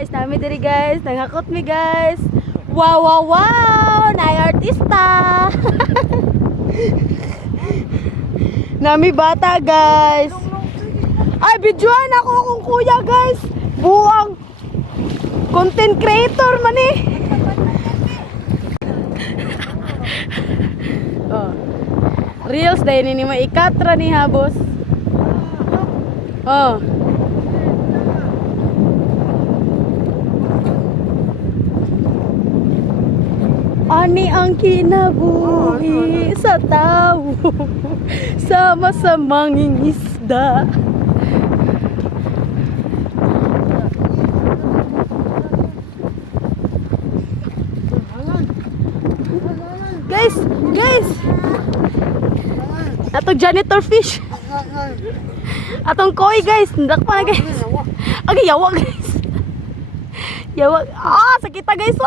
Guys, nami diri guys, nanghakot mi guys. Wow, wow, wow! Nay artista! Nami bata guys. Ay, videoan ako akong kuya guys. Buang content creator man eh. Oh. Reels dahil ini maikatra ni habos. Oh. Ani ang kinabuhi sa tao, sama-sama mangingisda. Guys, guys. Atong janitor fish. Atong koi guys, ndak pa guys. Agi yawa guys. Yawa. Ah, sakita guys.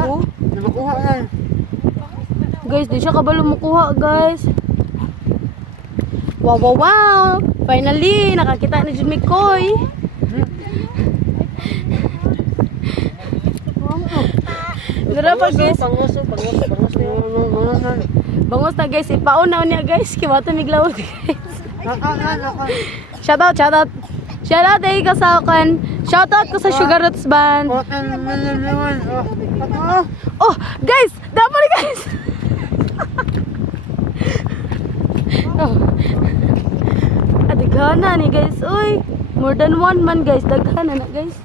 Oh. Nakuha na. Guys, di siya kabalo makuha, guys. Wow, wow, wow. Finally, nakakita na dyan may koi. Dara pa, guys. Bangos na. Bangos na, guys. Ipauna niya, guys. Kiwata miglawod, guys. Shoutout, shoutout. Shoutout eh ka sa akin. Shoutout ko sa Sugar Roots Band. Oh, guys! Dapat guys! Oh. Daghana ni guys. Uy, more than one man guys. Daghana na guys.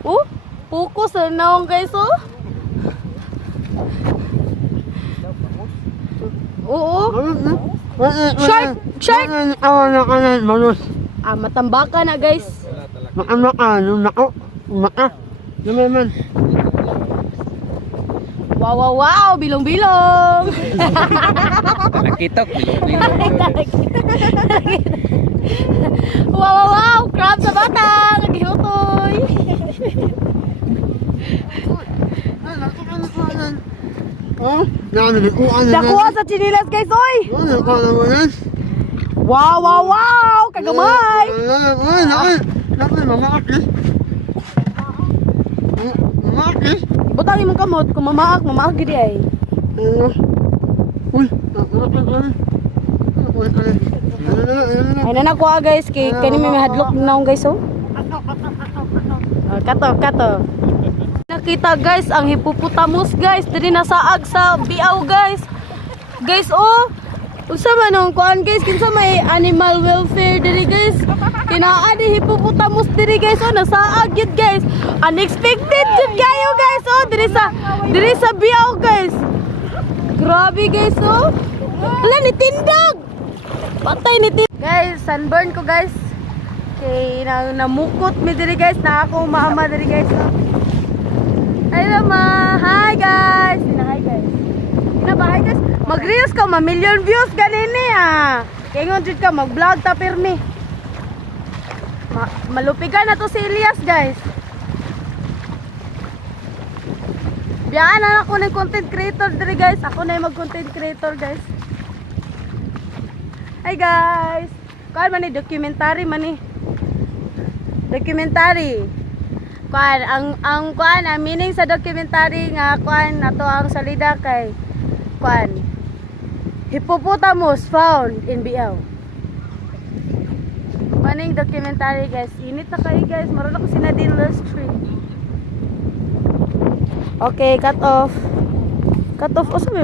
Oh, focus na naong guys oh. Oo. Shark! Shark! Ah, matambaka na guys. Wow, wow, wow! Bilong-bilong! Nakitok. Wow, wow, wow! Crab sa batang! Nagihutoy! Nakuha sa chinilas guys, oy! Wow, wow, wow! Kagamay! Butang imong kamot kung mamaak gidi ay. Ay na nakuha guys, kay kani may hadlok naong guys oh. Kato. Nakita guys ang hippopotamus guys, diri nasaag sa biaw guys. Guys oh. Unsa man ang kuan guys, kinsa may animal welfare diri guys. Kinaa di hippopotamus diri guys oh, nasaag yun guys. Unexpected jud kayo guys oh, diri sa biaw guys. Grabe guys oh. Wala ni tindog. Patay ni tindog. Guys, sunburn ko guys. Kay namukot mi diri guys, na ako maama diri guys oh. Hello ma. Hi guys. Hi guys. Hi guys. Mag-reels ka, ma-million views ganini ah. Kaya ngon jud ka mag-vlog ta pirmi. Malupigan na to si Elias guys. Biyaan na ako ng content creator diri guys. Ako na yung mag-content creator guys. Hi guys. Kuan man ni documentary man ni. Documentary. Kuan ang kuan ang meaning sa documentary nga kuan nato ang salida kay kuan hippopotamus found in Biao. Maning documentary guys. Init na kayo guys. Maroon ako sinadinless tree. Okay, cut off. Cut off. Oh, sabi.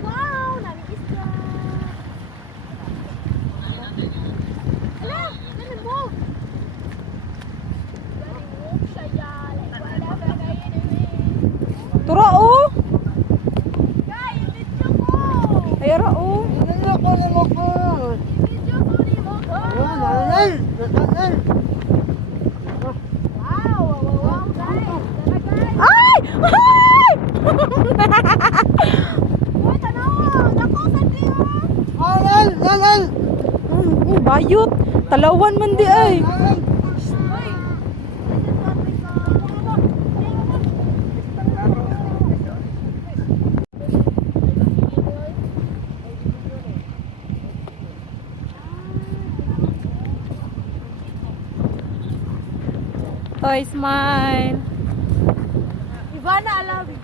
Wow! Nag-isla. Hala! Nanibog! Nanibog siya yan. Wala ba kayo namin? Tura oh! Guys, video ko! Ayara oh! Video ko! Ay! Ay! Uy, tanaw! Dako sa diyo! Bayot! Talawan man di ay! Toy smile. Ivana, I love you.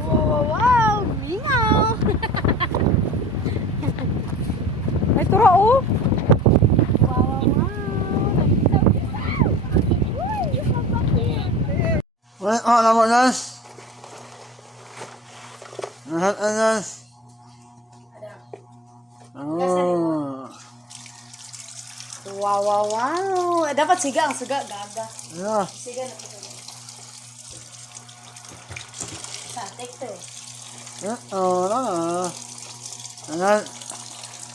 Oh, wow, meow. Ay, tura oh. Wala ka naman nas. Lahat anas. Oh. Wow, wow, wow. Dapat siga ang siga, gaga. Ano? Siga na po. Take to. Oh, ano? Anan.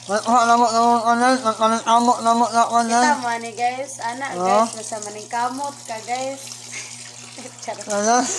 Wala ka naman anan. Anan amok namok na anan. Kita mo ni guys, anak Oh. guys, nasa maning kamot ka guys. Charot. Anas.